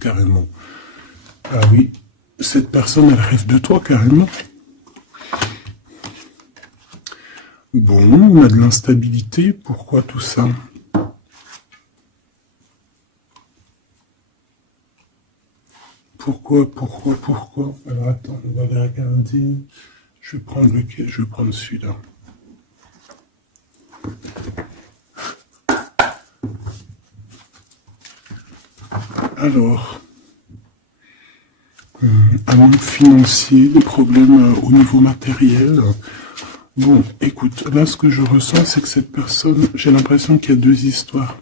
carrément. Ah oui, cette personne, elle rêve de toi, carrément. Bon, on a de l'instabilité, pourquoi tout ça? Pourquoi? Alors attends, on va les regarder. Je vais prendre lequel? Je vais prendre celui-là. Alors, un manque financier, des problèmes au niveau matériel. Bon, écoute, là ce que je ressens, c'est que cette personne, j'ai l'impression qu'il y a deux histoires.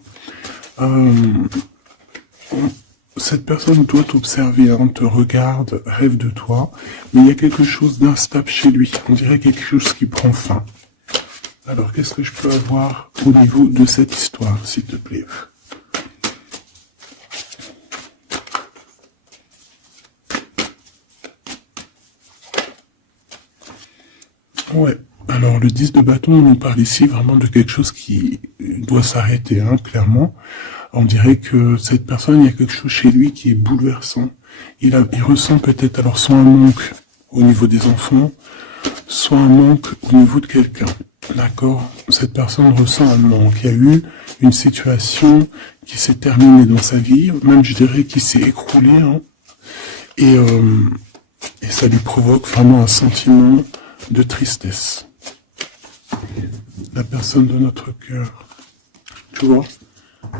Cette personne doit t'observer, hein, te regarde, rêve de toi, mais il y a quelque chose d'instable chez lui. On dirait quelque chose qui prend fin. Alors, qu'est-ce que je peux avoir au niveau de cette histoire, s'il te plaît? Ouais, alors le 10 de bâton, on nous parle ici vraiment de quelque chose qui doit s'arrêter, hein, clairement. On dirait que cette personne, il y a quelque chose chez lui qui est bouleversant. Il ressent peut-être alors soit un manque au niveau des enfants, soit un manque au niveau de quelqu'un. D'accord? Cette personne ressent un manque. Il y a eu une situation qui s'est terminée dans sa vie, même je dirais qui s'est écroulée, hein, et ça lui provoque vraiment un sentiment de tristesse. La personne de notre cœur, tu vois?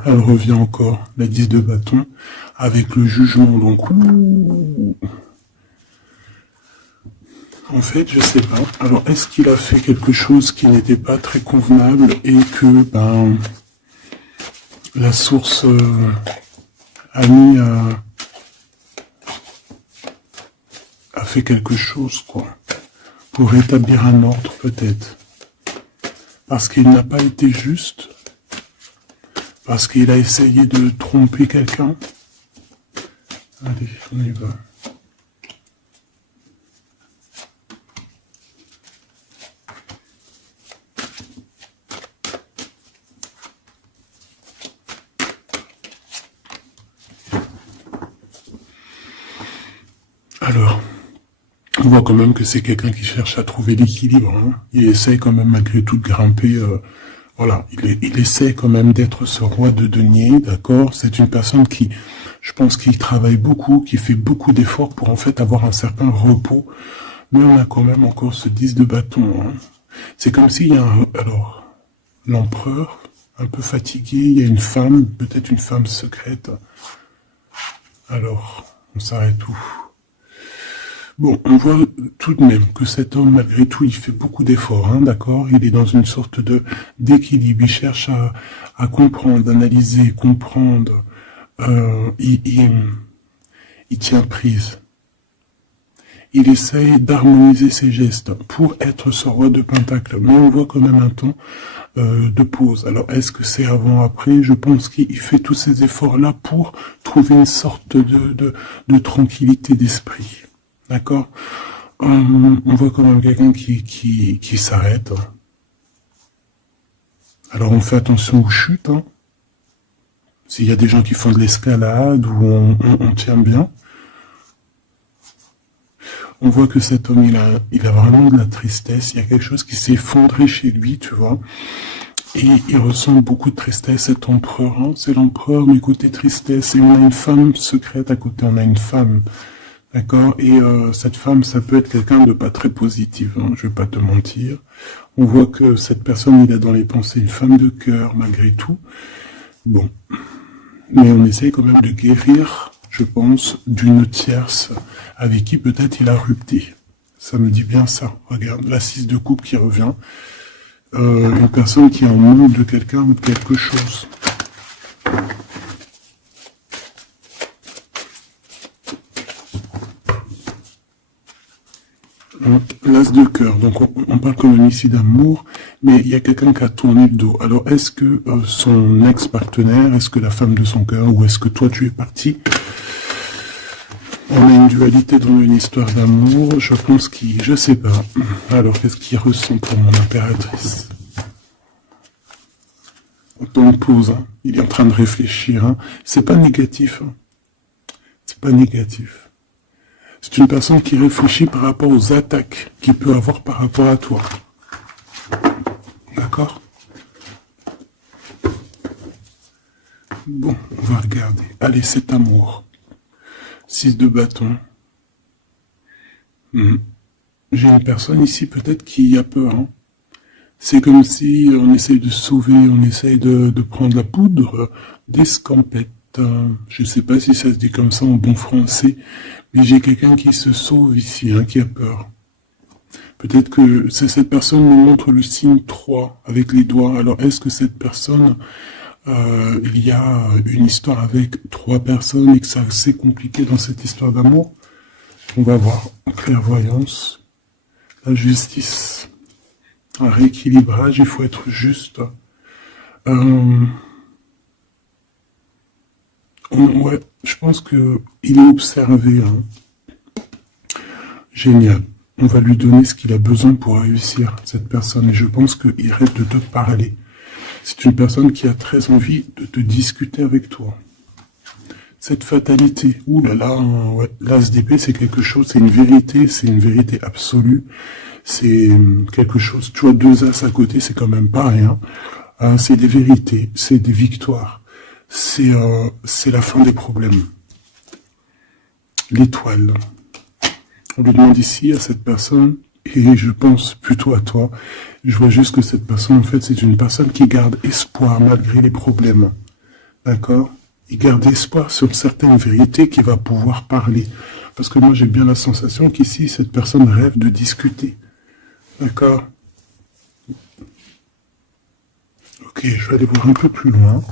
Elle revient encore, la 10 de bâton, avec le jugement, donc, en fait, je sais pas. Alors, est-ce qu'il a fait quelque chose qui n'était pas très convenable et que, ben, la source a fait quelque chose, quoi, pour rétablir un ordre, peut-être. Parce qu'il n'a pas été juste. Parce qu'il a essayé de tromper quelqu'un. Allez, on y va. Alors, on voit quand même que c'est quelqu'un qui cherche à trouver l'équilibre. Hein. Il essaye quand même malgré tout de grimper... Voilà, il essaie quand même d'être ce roi de denier, d'accord? C'est une personne qui, je pense qu'il travaille beaucoup, qui fait beaucoup d'efforts pour en fait avoir un certain repos. Mais on a quand même encore ce 10 de bâton. Hein. C'est comme s'il y a alors, l'empereur, un peu fatigué, il y a une femme, peut-être une femme secrète. Alors, on s'arrête où? Bon, on voit tout de même que cet homme, malgré tout, il fait beaucoup d'efforts, hein, d'accord? Il est dans une sorte d'équilibre, il cherche à comprendre, analyser, comprendre. Il tient prise. Il essaye d'harmoniser ses gestes pour être ce roi de pentacle. Mais on voit quand même un temps de pause. Alors, est-ce que c'est avant, après? Je pense qu'il fait tous ces efforts-là pour trouver une sorte de tranquillité d'esprit. D'accord? On voit quand même quelqu'un qui s'arrête. Alors on fait attention aux chutes. Hein. S'il y a des gens qui font de l'escalade ou on tient bien. On voit que cet homme, il a vraiment de la tristesse. Il y a quelque chose qui s'est effondré chez lui, tu vois. Et il ressent beaucoup de tristesse, cet empereur. Hein. C'est l'empereur, mais côté tristesse. Et on a une femme secrète à côté. On a une femme... D'accord? Et cette femme, ça peut être quelqu'un de pas très positif, hein, je vais pas te mentir. On voit que cette personne, il a dans les pensées une femme de cœur, malgré tout. Bon. Mais on essaye quand même de guérir, je pense, d'une tierce avec qui peut-être il a rupté. Ça me dit bien ça. Regarde, la 6 de coupe qui revient. Une personne qui est en manque de quelqu'un ou de quelque chose. L'as de cœur, donc on parle quand même ici d'amour, mais il y a quelqu'un qui a tourné le dos. Alors est-ce que son ex-partenaire, est-ce que la femme de son cœur, ou est-ce que toi tu es parti? On a une dualité dans une histoire d'amour, je pense qu'il... Je sais pas. Alors qu'est-ce qu'il ressent pour mon impératrice? On pause, hein. Il est en train de réfléchir, hein. C'est pas négatif, hein. c'est pas négatif. C'est une personne qui réfléchit par rapport aux attaques qu'il peut avoir par rapport à toi. D'accord? Bon, on va regarder. Allez, cet amour. 6 de bâton. J'ai une personne ici peut-être qui a peur. Hein. C'est comme si on essaye de sauver, on essaye de prendre la poudre d'escampette. Je ne sais pas si ça se dit comme ça en bon français, mais j'ai quelqu'un qui se sauve ici, hein, qui a peur. Peut-être que cette personne me montre le signe 3 avec les doigts. Alors, est-ce que cette personne, il y a une histoire avec 3 personnes et que c'est assez compliqué dans cette histoire d'amour? On va voir. Clairvoyance, la justice, un rééquilibrage, il faut être juste. Ouais, je pense que il est observé. Hein. Génial. On va lui donner ce qu'il a besoin pour réussir, cette personne. Et je pense qu'il rêve de te parler. C'est une personne qui a très envie de te discuter avec toi. Cette fatalité, ouh là là, ouais, l'as d'épée, c'est quelque chose, c'est une vérité absolue. C'est quelque chose, tu vois, 2 as à côté, c'est quand même pas rien. C'est des vérités, c'est des victoires. C'est la fin des problèmes. L'étoile. On lui demande ici à cette personne, et je pense plutôt à toi, je vois juste que cette personne, en fait, c'est une personne qui garde espoir malgré les problèmes. D'accord? Il garde espoir sur certaines vérités qu'il va pouvoir parler. Parce que moi, j'ai bien la sensation qu'ici, cette personne rêve de discuter. D'accord? Ok, je vais aller voir un peu plus loin.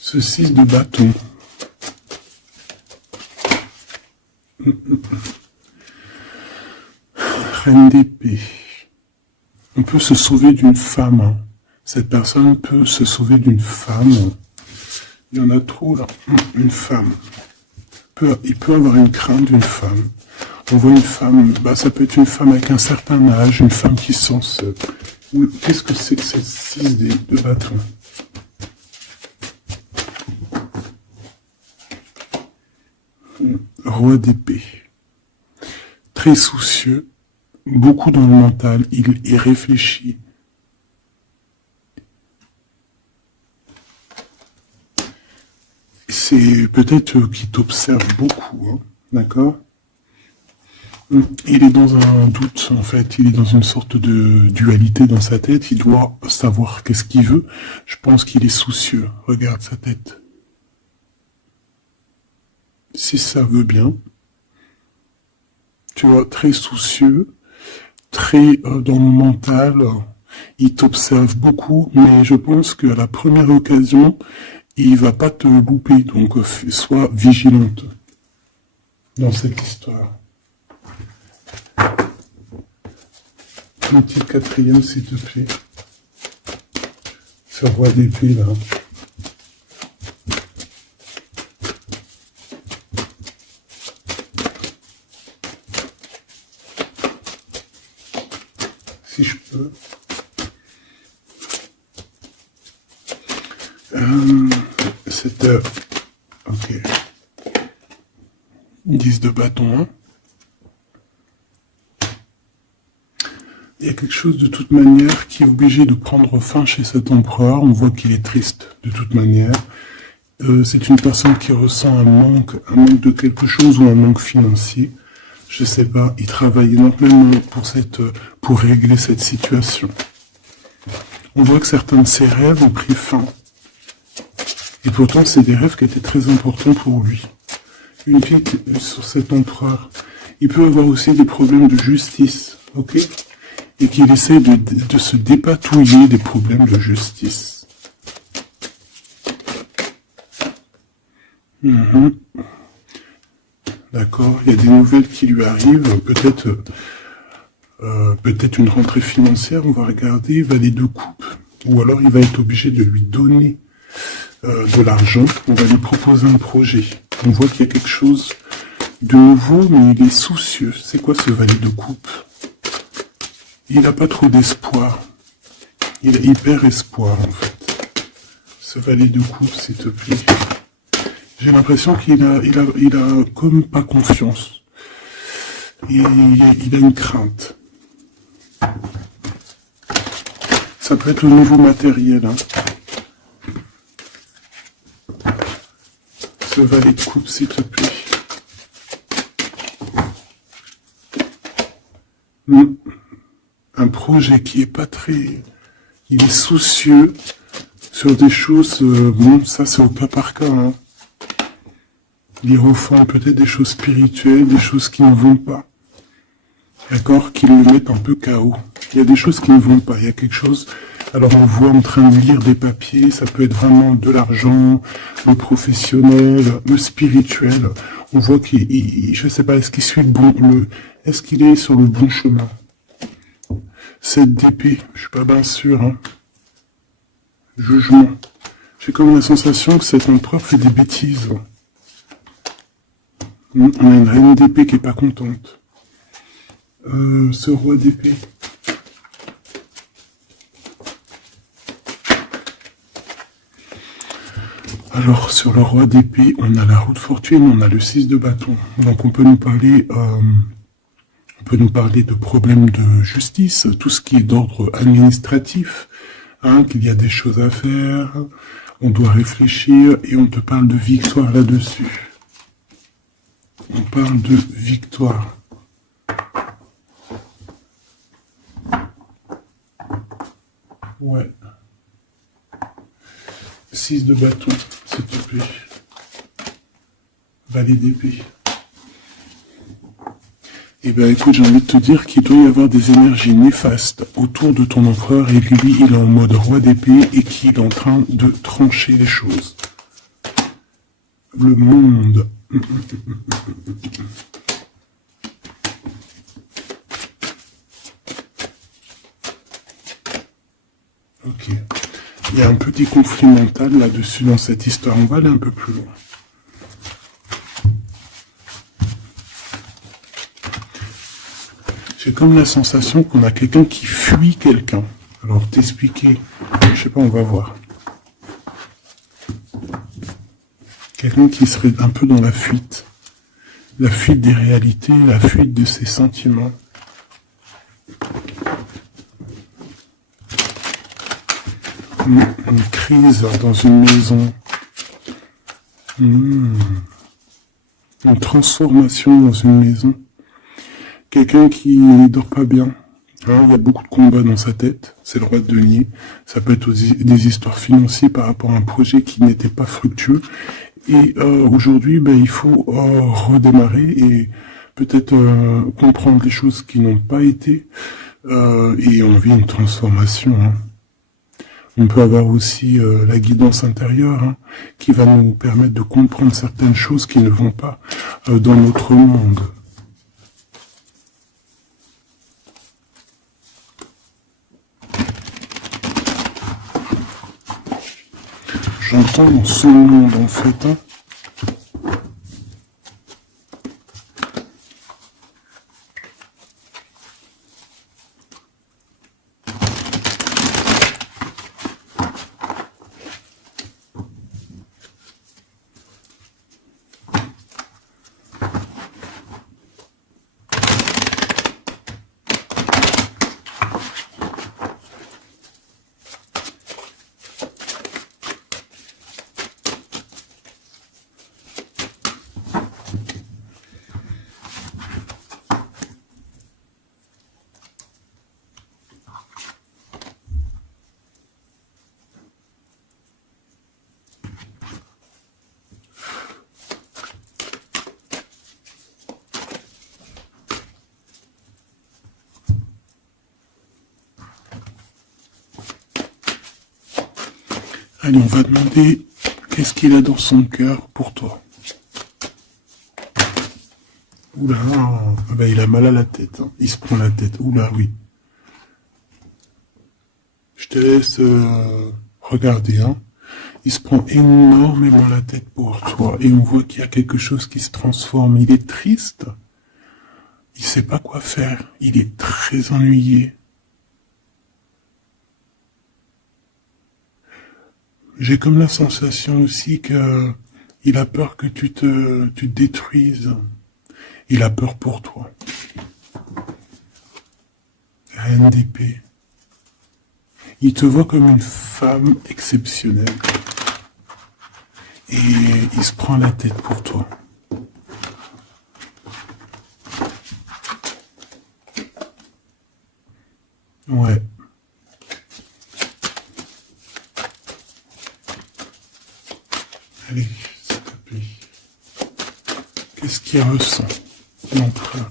Ce 6 de bâton. Reine d'épée. On peut se sauver d'une femme. Hein. Cette personne peut se sauver d'une femme. Il y en a trop là. Une femme. Il peut avoir une crainte d'une femme. On voit une femme, bah, ça peut être une femme avec un certain âge, une femme qui se sent seule. Qu'est-ce que c'est que cette 6 de bâton? Roi d'épée. Très soucieux, beaucoup dans le mental, il réfléchit. C'est peut-être qu'il t'observe beaucoup, hein, d'accord? Il est dans un doute, en fait, il est dans une sorte de dualité dans sa tête, il doit savoir qu'est-ce qu'il veut. Je pense qu'il est soucieux, regarde sa tête. Si ça veut bien, tu vois, très soucieux, très dans le mental, il t'observe beaucoup, mais je pense qu'à la première occasion, il va pas te louper, donc sois vigilante dans cette histoire. Un petit 4e, s'il te plaît. Ce roi d'épée, là. Si je peux. Cette heure. Ok. 10 de bâton, hein. Il y a quelque chose de toute manière qui est obligé de prendre fin chez cet empereur. On voit qu'il est triste de toute manière. C'est une personne qui ressent un manque de quelque chose ou un manque financier. Je sais pas, il travaille énormément pour régler cette situation. On voit que certains de ses rêves ont pris fin. Et pourtant, c'est des rêves qui étaient très importants pour lui. Une pique sur cet empereur. Il peut avoir aussi des problèmes de justice, ok? Et qu'il essaie de se dépatouiller des problèmes de justice. D'accord, il y a des nouvelles qui lui arrivent, peut-être une rentrée financière, on va regarder, valet de coupe. Ou alors il va être obligé de lui donner de l'argent, on va lui proposer un projet. On voit qu'il y a quelque chose de nouveau, mais il est soucieux. C'est quoi ce valet de coupe? Il n'a pas trop d'espoir. Il a hyper espoir, en fait. Ce valet de coupe, s'il te plaît. J'ai l'impression qu'il a comme pas confiance. Il a une crainte. Ça peut être au niveau matériel. Hein. Ce valet de coupe, s'il te plaît. Un projet qui est pas très... Il est soucieux sur des choses... bon, ça c'est au cas par cas. Hein. Il refont peut-être des choses spirituelles, des choses qui ne vont pas. D'accord, qui le mettent un peu KO. Il y a des choses qui ne vont pas. Il y a quelque chose... Alors on voit en train de lire des papiers, ça peut être vraiment de l'argent, le professionnel, le spirituel. On voit qu'il, je sais pas, est-ce qu'il suit est-ce qu'il est sur le bon chemin? Cette d'épée, je suis pas bien sûr. Hein. Jugement. J'ai comme la sensation que cet empereur fait des bêtises. On a une reine d'épée qui est pas contente. Ce roi d'épée. Alors, sur le roi d'épée, on a la roue de fortune, on a le 6 de bâton. Donc, on peut nous parler de problèmes de justice, tout ce qui est d'ordre administratif, hein, qu'il y a des choses à faire, on doit réfléchir, et on te parle de victoire là-dessus. On parle de victoire. Ouais. 6 de bâton, s'il te plaît. Valet d'épée. Eh bien, écoute, j'ai envie de te dire qu'il doit y avoir des énergies néfastes autour de ton empereur, et lui, il est en mode roi d'épée, et qu'il est en train de trancher les choses. Le monde. Ok. Il y a un petit conflit mental là-dessus dans cette histoire. On va aller un peu plus loin. J'ai comme la sensation qu'on a quelqu'un qui fuit quelqu'un. Alors, t'expliquer, je sais pas, on va voir. Quelqu'un qui serait un peu dans la fuite. La fuite des réalités, la fuite de ses sentiments. Une crise dans une maison. Une transformation dans une maison. Quelqu'un qui ne dort pas bien. Hein, il y a beaucoup de combats dans sa tête. C'est le roi de denier. Ça peut être aussi des histoires financières par rapport à un projet qui n'était pas fructueux. Et aujourd'hui, ben, il faut redémarrer et peut-être comprendre les choses qui n'ont pas été. Et on vit une transformation. Hein. On peut avoir aussi la guidance intérieure hein, qui va nous permettre de comprendre certaines choses qui ne vont pas dans notre monde. J'entends dans son monde en fait. Hein. Allez, on va demander qu'est-ce qu'il a dans son cœur pour toi. Oula, ben il a mal à la tête. Hein. Il se prend la tête. Oula, oui. Je te laisse regarder. Hein. Il se prend énormément la tête pour toi. Et on voit qu'il y a quelque chose qui se transforme. Il est triste. Il sait pas quoi faire. Il est très ennuyé. J'ai comme la sensation aussi que Il a peur que tu te détruises. Il a peur pour toi. Reine d'épée. Il te voit comme une femme exceptionnelle. Et il se prend la tête pour toi. Ouais. Allez, s'il te plaît. Qu'est-ce qu'il ressent l'empereur?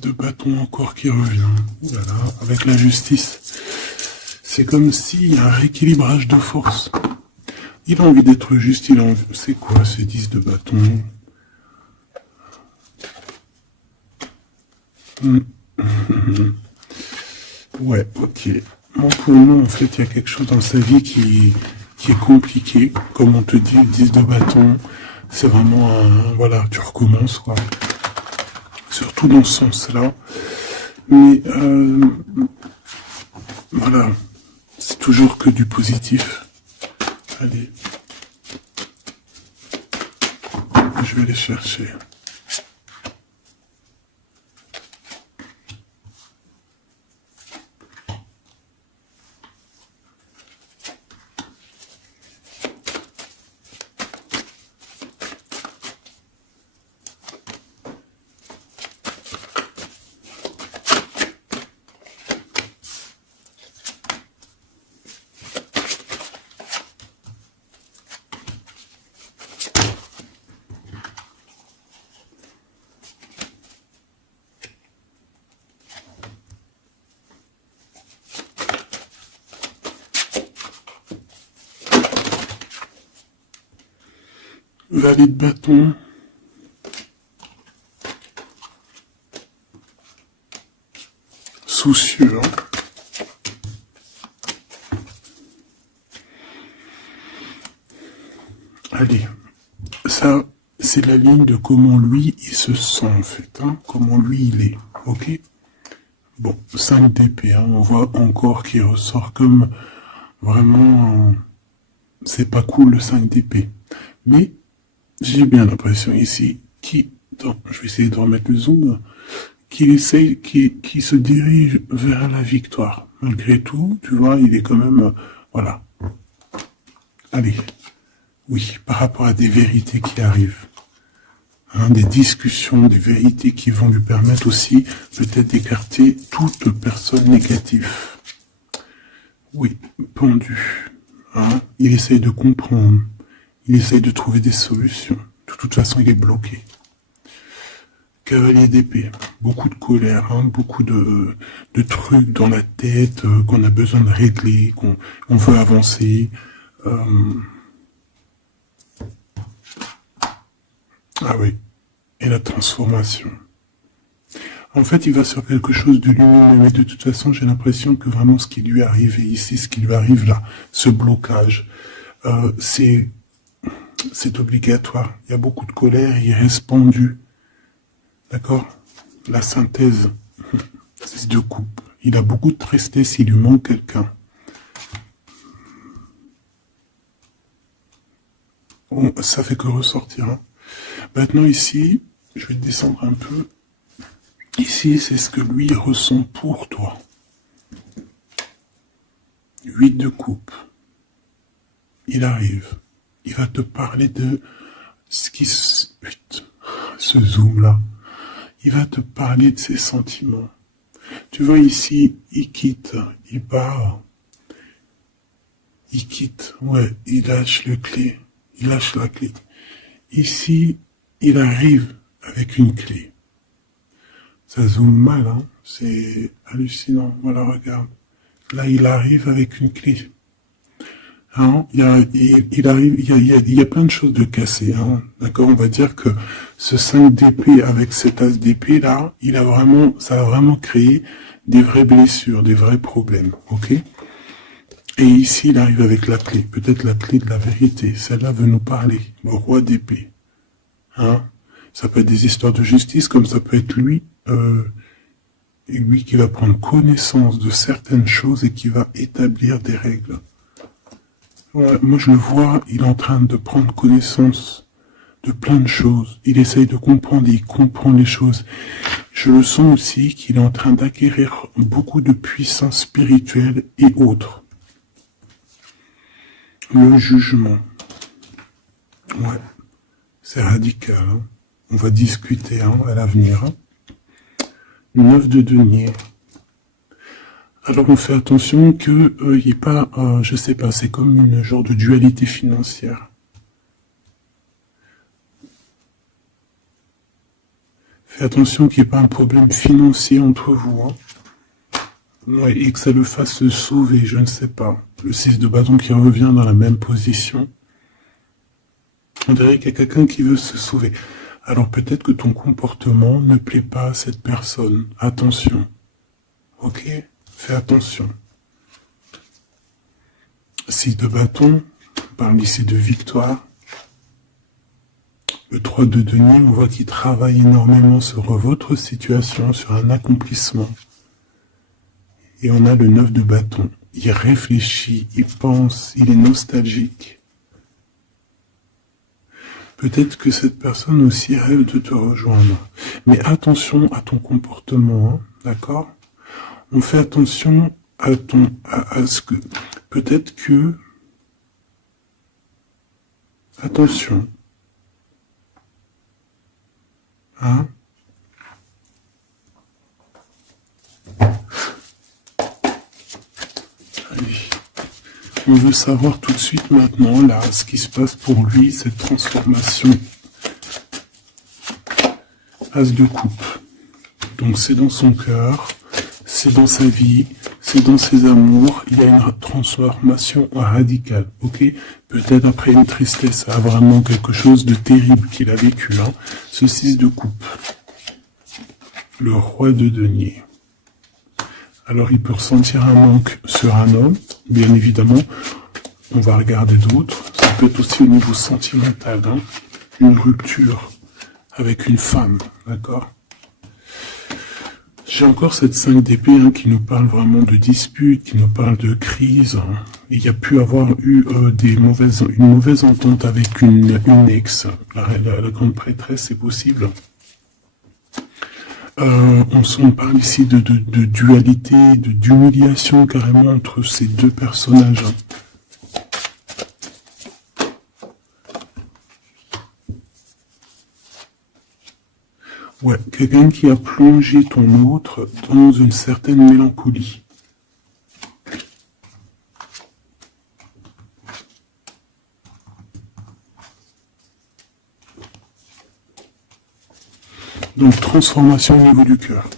De bâton encore qui revient. Ouh là là, avec la justice. C'est comme s'il y a un rééquilibrage de force. Il a envie d'être juste, il a envie... C'est quoi ces 10 de bâton? Ouais, ok. Bon, pour nous, en fait, il y a quelque chose dans sa vie qui est compliqué. Comme on te dit, 10 de bâton, c'est vraiment un... Voilà, tu recommences, quoi. Surtout dans ce sens-là. Mais voilà, c'est toujours que du positif. Allez, je vais les chercher. Valet de bâton. Soucieux. Allez, ça, c'est la ligne de comment lui, il se sent en fait, hein, comment lui, il est, ok? Bon, 5 d'épée, hein, on voit encore qu'il ressort comme vraiment, c'est pas cool le 5 d'épée. Mais j'ai bien l'impression ici je vais essayer de remettre le zoom, qu'il se dirige vers la victoire. Malgré tout, tu vois, il est quand même, voilà. Allez, oui, par rapport à des vérités qui arrivent. Hein, des discussions, des vérités qui vont lui permettre aussi peut-être d'écarter toute personne négative. Oui, pendu. Hein, il essaye de comprendre. Il essaye de trouver des solutions. De toute façon, il est bloqué. Cavalier d'épée. Beaucoup de colère, hein, beaucoup de trucs dans la tête qu'on a besoin de régler, qu'on veut avancer. Ah oui. Et la transformation. En fait, il va sur quelque chose de lumineux, mais de toute façon, j'ai l'impression que vraiment ce qui lui arrive ici, ce qui lui arrive là, ce blocage, c'est obligatoire. Il y a beaucoup de colère, il reste pendu. D'accord? La synthèse, c'est de coupe. Il a beaucoup de tristesse, il lui manque quelqu'un. Bon, ça fait que ressortir. Hein. Maintenant ici, je vais descendre un peu. Ici, c'est ce que lui ressent pour toi. 8 de coupe. Il arrive. Il va te parler de ce qui ce zoom-là. Il va te parler de ses sentiments. Tu vois ici, il quitte, il part. Il quitte, ouais, il lâche le clé. Il lâche la clé. Ici, il arrive avec une clé. Ça zoome mal, hein. C'est hallucinant. Voilà, regarde. Là, il arrive avec une clé. Hein, il y a plein de choses de cassées. Hein. D'accord, on va dire que ce 5 d'épée avec cet as d'épée là, ça a vraiment créé des vraies blessures, des vrais problèmes. Ok. Et ici, il arrive avec la clé, peut-être la clé de la vérité. Celle-là veut nous parler, le roi d'épée. Hein? Ça peut être des histoires de justice, comme ça peut être lui, lui qui va prendre connaissance de certaines choses et qui va établir des règles. Ouais, moi je le vois, il est en train de prendre connaissance de plein de choses. Il essaye de comprendre et il comprend les choses. Je le sens aussi qu'il est en train d'acquérir beaucoup de puissance spirituelle et autres. Le jugement. Ouais, c'est radical. Hein. On va discuter à l'avenir. Hein. 9 de denier. Alors on fait attention qu'il n'y ait pas, je sais pas, c'est comme une genre de dualité financière. Fais attention qu'il n'y ait pas un problème financier entre vous. Hein. Ouais, et que ça le fasse se sauver, je ne sais pas. Le 6 de bâton qui revient dans la même position. On dirait qu'il y a quelqu'un qui veut se sauver. Alors peut-être que ton comportement ne plaît pas à cette personne. Attention. Ok? Fais attention. 6 de bâton, on parle ici de victoire. Le 3 de denier, on voit qu'il travaille énormément sur votre situation, sur un accomplissement. Et on a le 9 de bâton. Il réfléchit, il pense, il est nostalgique. Peut-être que cette personne aussi rêve de te rejoindre. Mais attention à ton comportement, hein, d'accord? On fait attention à ce que... Peut-être que... Attention. Hein? Allez. On veut savoir tout de suite maintenant, là, ce qui se passe pour lui, cette transformation. As de coupe. Donc c'est dans son cœur, c'est dans sa vie, c'est dans ses amours, il y a une transformation radicale, ok? Peut-être après une tristesse, vraiment quelque chose de terrible qu'il a vécu, hein. Ce 6 de coupe. Le roi de denier. Alors il peut ressentir un manque sur un homme, bien évidemment, on va regarder d'autres. Ça peut être aussi au niveau sentimental, hein, une rupture avec une femme, d'accord? J'ai encore cette 5 d'épée hein, qui nous parle vraiment de dispute, qui nous parle de crise. Hein. Il y a pu avoir eu une mauvaise entente avec une ex. La grande prêtresse, c'est possible. On parle ici de dualité, d'humiliation carrément entre ces deux personnages. Ouais, quelqu'un qui a plongé ton autre dans une certaine mélancolie. Donc, transformation au niveau du cœur.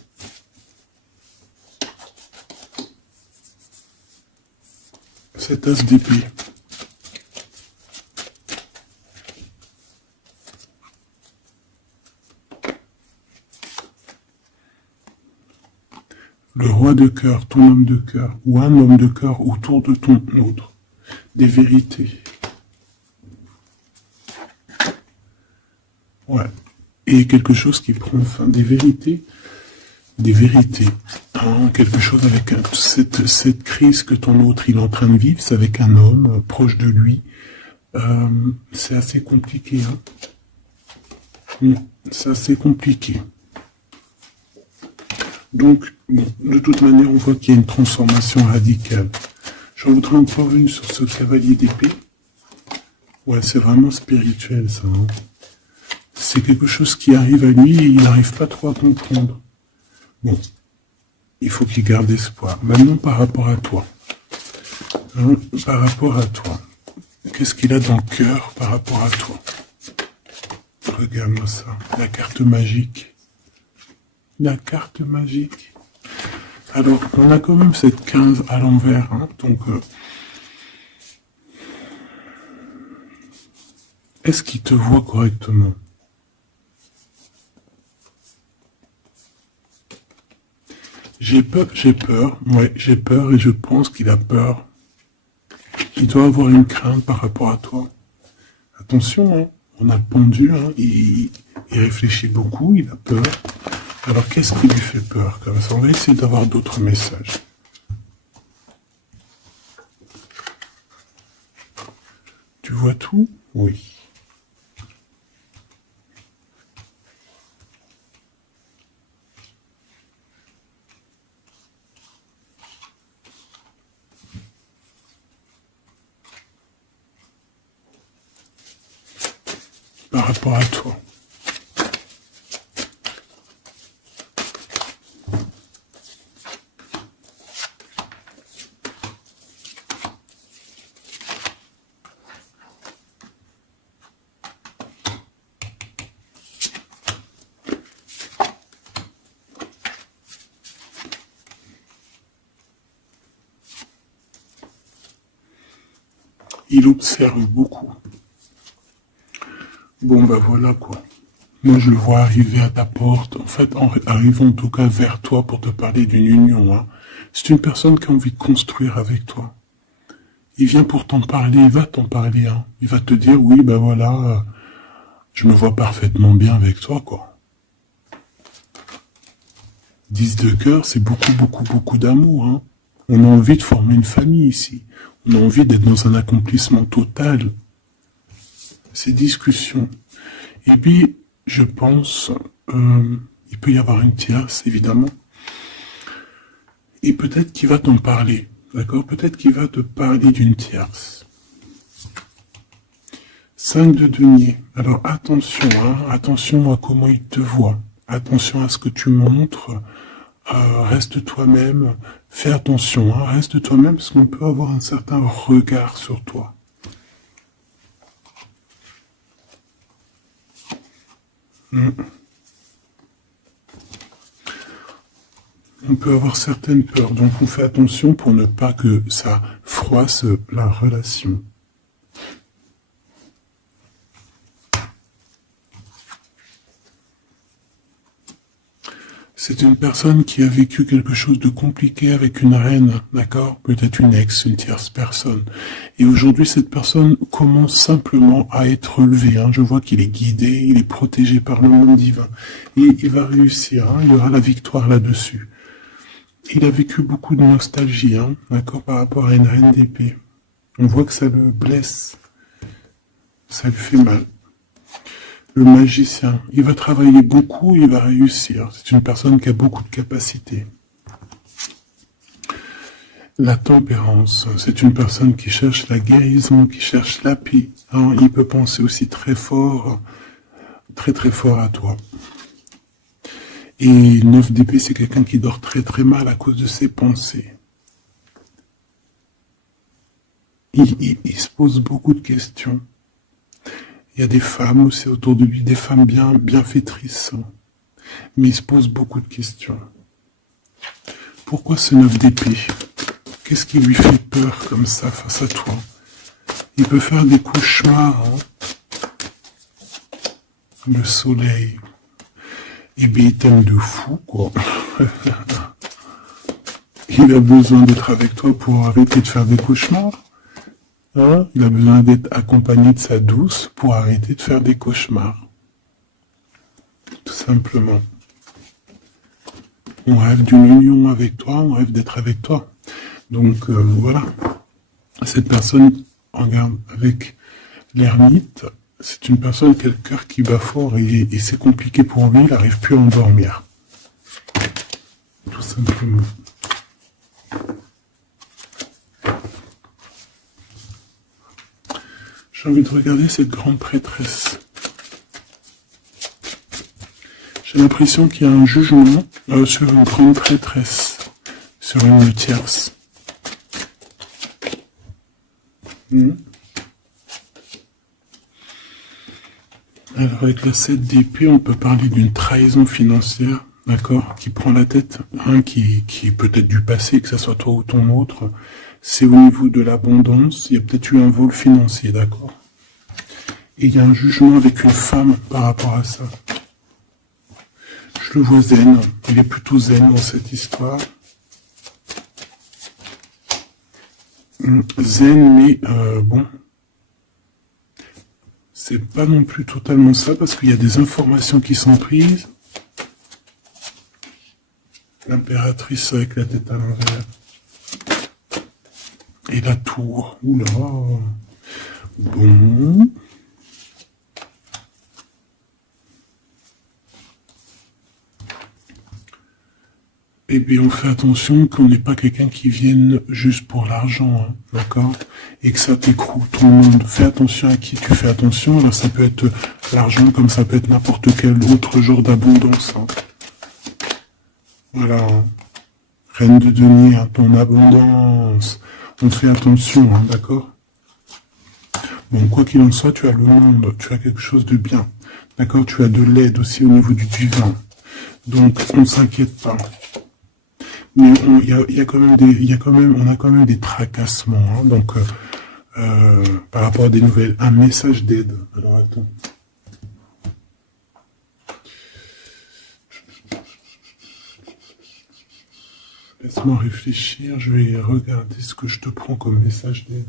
Cet as d'épée. Le roi de cœur, ton homme de cœur, ou un homme de cœur autour de ton autre. Des vérités. Ouais. Et quelque chose qui prend fin. Des vérités. Hein, quelque chose avec cette crise que ton autre il est en train de vivre, c'est avec un homme proche de lui. C'est assez compliqué. Hein. C'est assez compliqué. Donc, bon, de toute manière, on voit qu'il y a une transformation radicale. Je voudrais encore une sur ce cavalier d'épée. Ouais, c'est vraiment spirituel, ça. Hein. C'est quelque chose qui arrive à lui et il n'arrive pas trop à comprendre. Bon, il faut qu'il garde espoir. Maintenant, par rapport à toi. Hein, par rapport à toi. Qu'est-ce qu'il a dans le cœur par rapport à toi? Regarde-moi ça. La carte magique. La carte magique. Alors, on a quand même cette 15 à l'envers. Hein, donc, est-ce qu'il te voit correctement? J'ai peur, ouais, j'ai peur et je pense qu'il a peur Il doit avoir une crainte par rapport à toi. Attention, hein, on a le pendu, hein, il réfléchit beaucoup, il a peur. Alors qu'est-ce qui lui fait peur comme ça? On va essayer d'avoir d'autres messages. Tu vois tout? Oui. Par rapport à toi. Il observe beaucoup. Bon, bah voilà quoi. Moi, je le vois arriver à ta porte, en fait, arrivant en tout cas vers toi pour te parler d'une union. Hein. C'est une personne qui a envie de construire avec toi. Il vient pour t'en parler, il va t'en parler. Hein. Il va te dire, oui, bah voilà, je me vois parfaitement bien avec toi, quoi. 10 de cœur, c'est beaucoup, beaucoup, beaucoup d'amour. Hein. On a envie de former une famille ici. On a envie d'être dans un accomplissement total. Ces discussions. Et puis, je pense, il peut y avoir une tierce, évidemment. Et peut-être qu'il va t'en parler. D'accord? Peut-être qu'il va te parler d'une tierce. 5 de denier. Alors attention, hein, attention à comment il te voit. Attention à ce que tu montres. Reste toi-même. Fais attention, hein, reste toi-même parce qu'on peut avoir un certain regard sur toi. On peut avoir certaines peurs, donc on fait attention pour ne pas que ça froisse la relation. C'est une personne qui a vécu quelque chose de compliqué avec une reine, d'accord? Peut-être une ex, une tierce personne. Et aujourd'hui, cette personne commence simplement à être relevée. Hein. Je vois qu'il est guidé, il est protégé par le monde divin. Et il va réussir, hein. Il y aura la victoire là-dessus. Il a vécu beaucoup de nostalgie, hein, d'accord, par rapport à une reine d'épée. On voit que ça le blesse. Ça lui fait mal. Le magicien, il va travailler beaucoup, il va réussir. C'est une personne qui a beaucoup de capacités. La tempérance, c'est une personne qui cherche la guérison, qui cherche la paix. Hein, il peut penser aussi très fort, très très fort à toi. Et 9 d'épée, c'est quelqu'un qui dort très très mal à cause de ses pensées. Il se pose beaucoup de questions. Il y a des femmes aussi autour de lui, des femmes bienfaitrices. Mais il se pose beaucoup de questions. Pourquoi ce 9 d'épée? Qu'est-ce qui lui fait peur comme ça face à toi? Il peut faire des cauchemars. Hein. Le soleil. Et bien, il t'aime de fou, quoi. Il a besoin d'être avec toi pour arrêter de faire des cauchemars. Hein? Il a besoin d'être accompagné de sa douce pour arrêter de faire des cauchemars. Tout simplement. On rêve d'une union avec toi, on rêve d'être avec toi. Donc voilà. Cette personne, regarde, avec l'ermite, c'est une personne qui a le cœur qui bat fort et c'est compliqué pour lui, il n'arrive plus à endormir. Tout simplement. J'ai envie de regarder cette grande prêtresse. J'ai l'impression qu'il y a un jugement sur une grande prêtresse, sur une tierce. Alors avec la 7 d'épée, on peut parler d'une trahison financière, d'accord, qui prend la tête, hein, qui est peut-être du passé, que ce soit toi ou ton autre. C'est au niveau de l'abondance, il y a peut-être eu un vol financier, d'accord. Et il y a un jugement avec une femme par rapport à ça. Je le vois zen, il est plutôt zen dans cette histoire. zen, mais bon, c'est pas non plus totalement ça, parce qu'il y a des informations qui sont prises. L'impératrice avec la tête à l'envers. Et la tour. Oula. Bon. Et puis on fait attention qu'on n'ait pas quelqu'un qui vienne juste pour l'argent, hein, d'accord? Et que ça t'écroule tout le monde. Fais attention à qui tu fais attention. Alors ça peut être l'argent comme ça peut être n'importe quel autre genre d'abondance. Hein. Voilà. Hein. Reine de denier, hein, ton abondance. On fait attention, hein, d'accord? Bon, quoi qu'il en soit, tu as le monde, tu as quelque chose de bien. D'accord? Tu as de l'aide aussi au niveau du divin. Donc, on ne s'inquiète pas. Mais il y a quand même on a quand même des tracassements, hein, donc par rapport à des nouvelles, un message d'aide. Alors attends. Laisse-moi réfléchir, je vais regarder ce que je te prends comme message d'aide.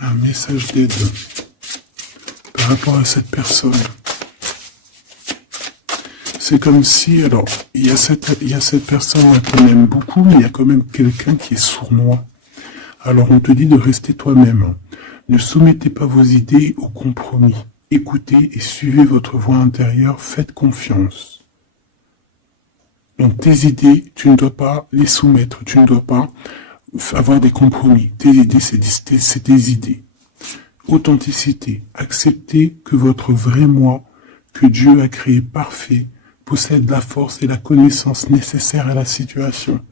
Un message d'aide par rapport à cette personne. C'est comme si, alors, il y a cette personne qu'on aime beaucoup, mais il y a quand même quelqu'un qui est sournois. Alors on te dit de rester toi-même. Ne soumettez pas vos idées au compromis. Écoutez et suivez votre voix intérieure, faites confiance. Donc tes idées, tu ne dois pas les soumettre, tu ne dois pas avoir des compromis. Tes idées, c'est tes idées. Authenticité. Acceptez que votre vrai moi, que Dieu a créé parfait, possède la force et la connaissance nécessaires à la situation.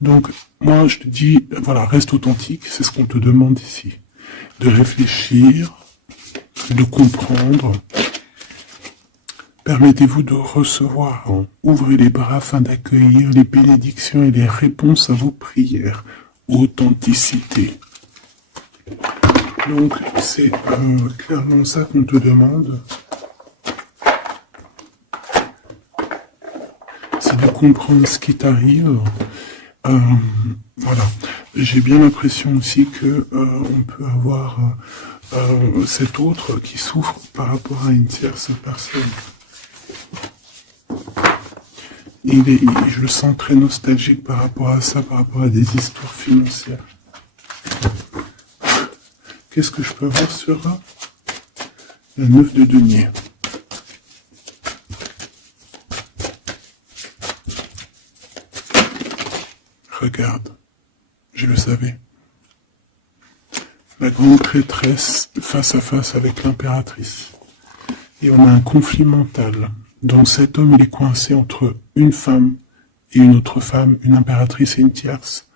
Donc, moi, je te dis, voilà, reste authentique, c'est ce qu'on te demande ici. De réfléchir, de comprendre. Permettez-vous de recevoir. Ouvrez les bras afin d'accueillir les bénédictions et les réponses à vos prières. Authenticité. Donc, c'est clairement ça qu'on te demande. C'est de comprendre ce qui t'arrive. Voilà. J'ai bien l'impression aussi que on peut avoir cet autre qui souffre par rapport à une tierce personne. Je le sens très nostalgique par rapport à ça, par rapport à des histoires financières. Qu'est-ce que je peux voir sur la 9 de denier? Regarde, je le savais. La grande prêtresse face à face avec l'impératrice. Et on a un conflit mental. Donc cet homme, il est coincé entre une femme et une autre femme, une impératrice et une tierce.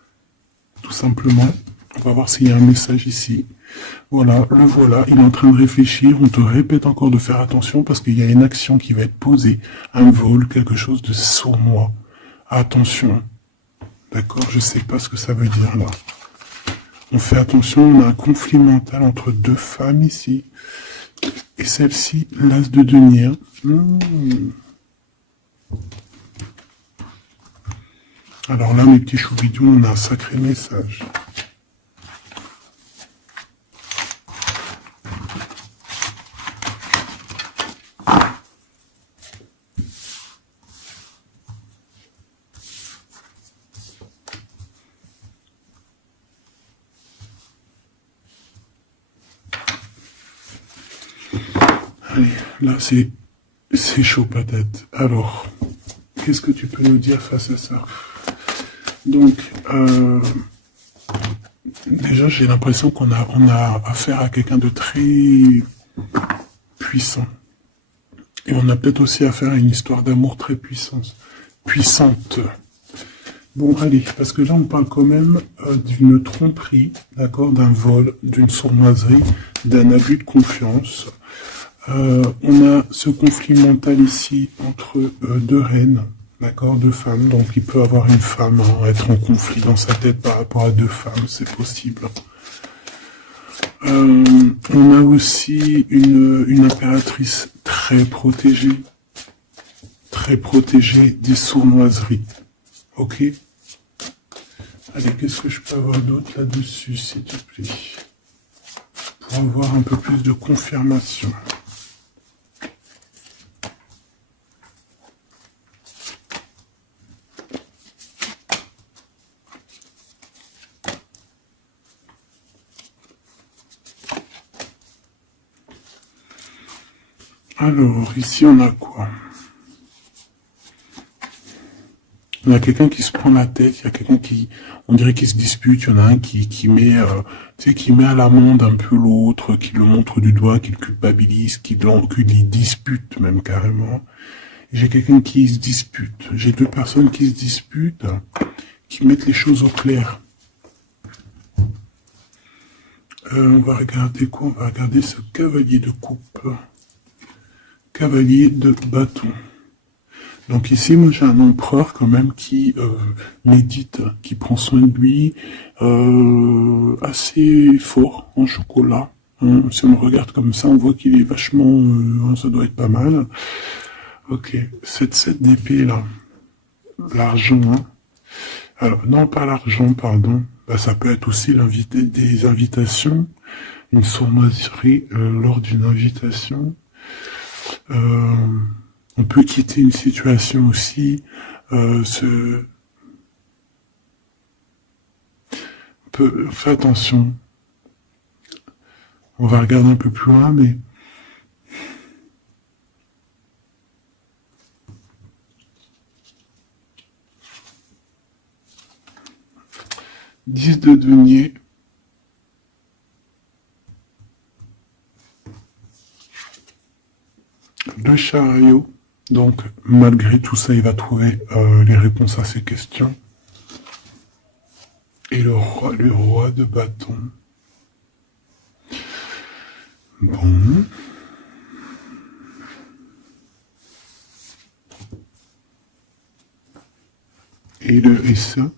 Tout simplement. On va voir s'il y a un message ici. Voilà, le voilà, il est en train de réfléchir. On te répète encore de faire attention parce qu'il y a une action qui va être posée. Un vol, quelque chose de sournois. Attention. D'accord, je sais pas ce que ça veut dire là. On fait attention, on a un conflit mental entre deux femmes ici. Et celle-ci, l'as de denier. Alors là, mes petits choubidous, on a un sacré message. Allez, là c'est chaud patate. Alors, qu'est-ce que tu peux nous dire face à ça? Donc, déjà j'ai l'impression qu'on a affaire à quelqu'un de très puissant. Et on a peut-être aussi affaire à une histoire d'amour très puissante. Bon, allez, parce que là, on parle quand même d'une tromperie, d'accord, d'un vol, d'une sournoiserie, d'un abus de confiance. On a ce conflit mental ici entre deux reines, d'accord, deux femmes. Donc, il peut avoir une femme, hein, être en conflit dans sa tête par rapport à deux femmes, c'est possible. On a aussi une impératrice très protégé des sournoiseries. Ok? Allez, qu'est-ce que je peux avoir d'autre là-dessus, s'il te plaît? Pour avoir un peu plus de confirmation. Alors, ici, on a quoi? Il y a quelqu'un qui se prend la tête, il y a quelqu'un qui, on dirait qu'il se dispute, il y en a un qui met, tu sais, qui met à l'amende un peu l'autre, qui le montre du doigt, qui le culpabilise, qui les dispute même carrément. J'ai quelqu'un qui se dispute. J'ai deux personnes qui se disputent, qui mettent les choses au clair. On va regarder quoi? On va regarder ce cavalier de coupe. Cavalier de bâton. Donc ici, moi j'ai un empereur quand même qui médite, qui prend soin de lui, assez fort en chocolat. Hein. Si on le regarde comme ça, on voit qu'il est vachement... ça doit être pas mal. Ok, cette 7 d'épée là, l'argent. Hein. Alors, non pas l'argent, pardon. Bah, ça peut être aussi des invitations, une sournoiserie lors d'une invitation. On peut quitter une situation aussi, faire attention. On va regarder un peu plus loin, mais Dix de denier. Le chariot. Donc, malgré tout ça, il va trouver les réponses à ses questions. Et le roi de bâton. Bon. Et ça,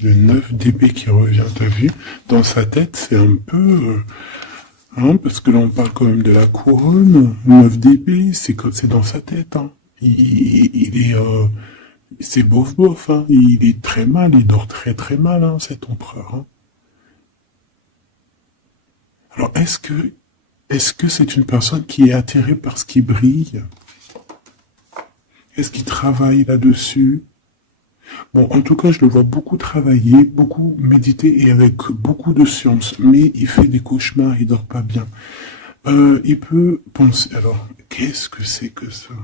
le 9 d'épée qui revient, t'as vu? Dans sa tête, c'est un peu... hein, parce que là, on parle quand même de la couronne. Le 9 d'épée, c'est dans sa tête. Hein. Il est... c'est bof, hein. Il est très mal, il dort très mal, hein, cet empereur. Hein. Alors, est-ce que c'est une personne qui est attirée par ce qui brille? Est-ce qu'il travaille là-dessus? Bon, en tout cas, je le vois beaucoup travailler, beaucoup méditer et avec beaucoup de science. Mais il fait des cauchemars, il dort pas bien. Il peut penser... Alors, qu'est-ce que c'est que ça?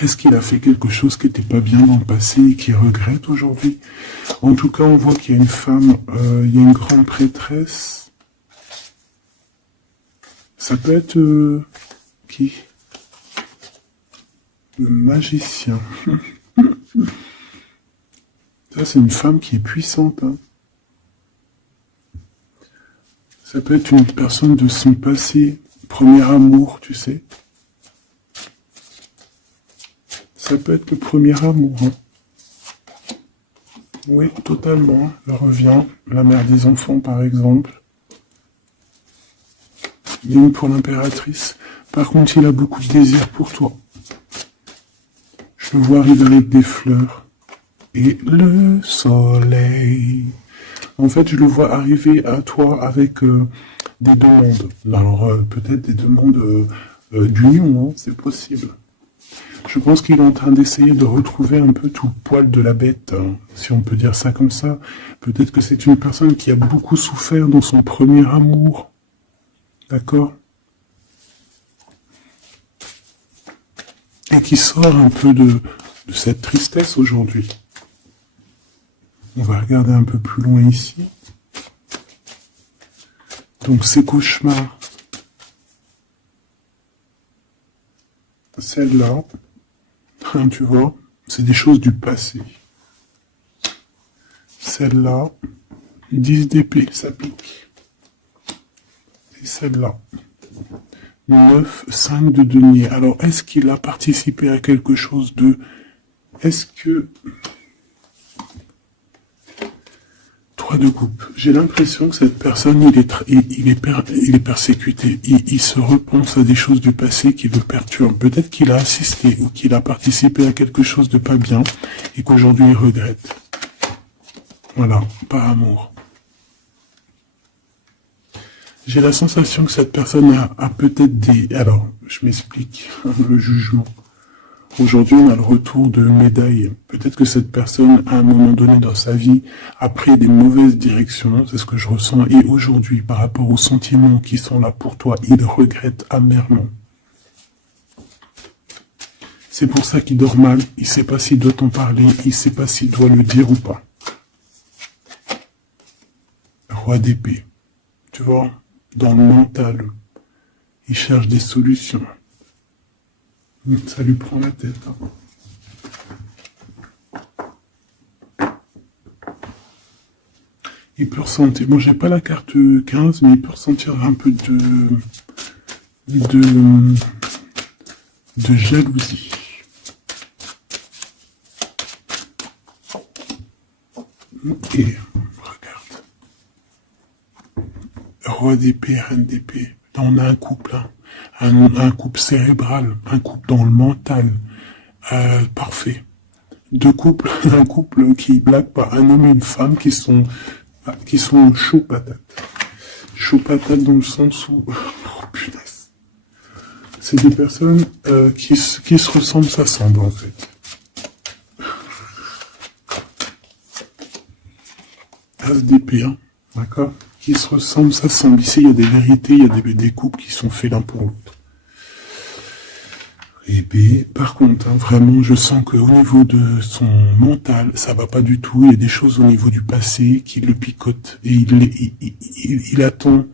Est-ce qu'il a fait quelque chose qui n'était pas bien dans le passé et qu'il regrette aujourd'hui? En tout cas, on voit qu'il y a une femme, il y a une grande prêtresse. Ça peut être... qui? Le magicien. Ça, c'est une femme qui est puissante. Hein. Ça peut être une personne de son passé, premier amour, tu sais. Ça peut être le premier amour. Hein. Oui, totalement. Elle revient. La mère des enfants, par exemple. Il y a une pour l'impératrice. Par contre, il a beaucoup de désir pour toi. Je le vois arriver avec des fleurs. Et le soleil. En fait, je le vois arriver à toi avec des demandes. Alors, peut-être des demandes d'union, hein, c'est possible. Je pense qu'il est en train d'essayer de retrouver un peu tout le poil de la bête, hein, si on peut dire ça comme ça. Peut-être que c'est une personne qui a beaucoup souffert dans son premier amour. D'accord? Et qui sort un peu de cette tristesse aujourd'hui. On va regarder un peu plus loin ici. Donc ces cauchemars. Celle-là, hein, tu vois, c'est des choses du passé. Celle-là, 10 d'épée, ça pique. Et celle-là, 9, 5 de denier. Alors, est-ce qu'il a participé à quelque chose de... Est-ce que... 3 de coupe. J'ai l'impression que cette personne, il est persécuté. Il se repense à des choses du passé qui le perturbent. Peut-être qu'il a assisté ou qu'il a participé à quelque chose de pas bien et qu'aujourd'hui il regrette. Voilà, par amour. J'ai la sensation que cette personne a peut-être des... Alors, je m'explique, le jugement. Aujourd'hui, on a le retour de médaille. Peut-être que cette personne, à un moment donné dans sa vie, a pris des mauvaises directions, c'est ce que je ressens, et aujourd'hui, par rapport aux sentiments qui sont là pour toi, il regrette amèrement. C'est pour ça qu'il dort mal, il ne sait pas s'il doit t'en parler, il ne sait pas s'il doit le dire ou pas. Roi d'épée, tu vois, dans le mental, il cherche des solutions. Ça lui prend la tête. Il peut ressentir, bon j'ai pas la carte 15, mais il peut ressentir un peu de jalousie. Et regarde. Roi d'épée, reine d'épée. Là on a un couple, hein. Un couple cérébral, un couple dans le mental, parfait. Deux couples, un couple qui blague pas, un homme et une femme qui sont chauds patates. Chauds patates dans le sens où, oh punaise. C'est des personnes qui se ressemblent, s'assemblent en fait. As d'épée, hein, d'accord? Qui se ressemblent, s'assemblent. Ici, il y a des vérités, il y a des couples qui sont faits l'un pour l'autre. Et B, par contre, hein, vraiment, je sens qu'au niveau de son mental, ça va pas du tout. Il y a des choses au niveau du passé qui le picotent. Et il attend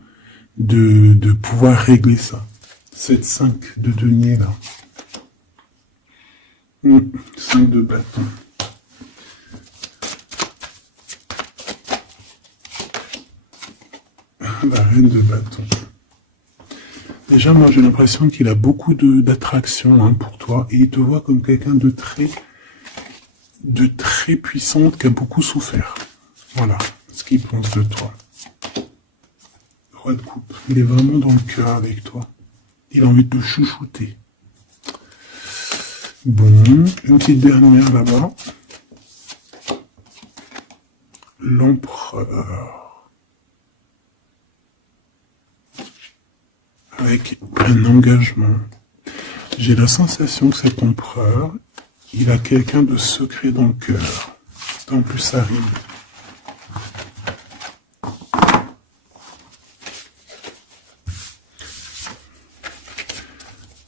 de pouvoir régler ça. Cette 5 de denier, là. 5 de bâton. La reine de bâton. Déjà, moi, j'ai l'impression qu'il a beaucoup d'attraction hein, pour toi. Et il te voit comme quelqu'un de très puissante, qui a beaucoup souffert. Voilà ce qu'il pense de toi. Roi de coupe. Il est vraiment dans le cœur avec toi. Il a envie de te chouchouter. Bon, une petite dernière là-bas. L'empereur. Avec un engagement. J'ai la sensation que cet empereur, il a quelqu'un de secret dans le cœur. En plus, ça rime.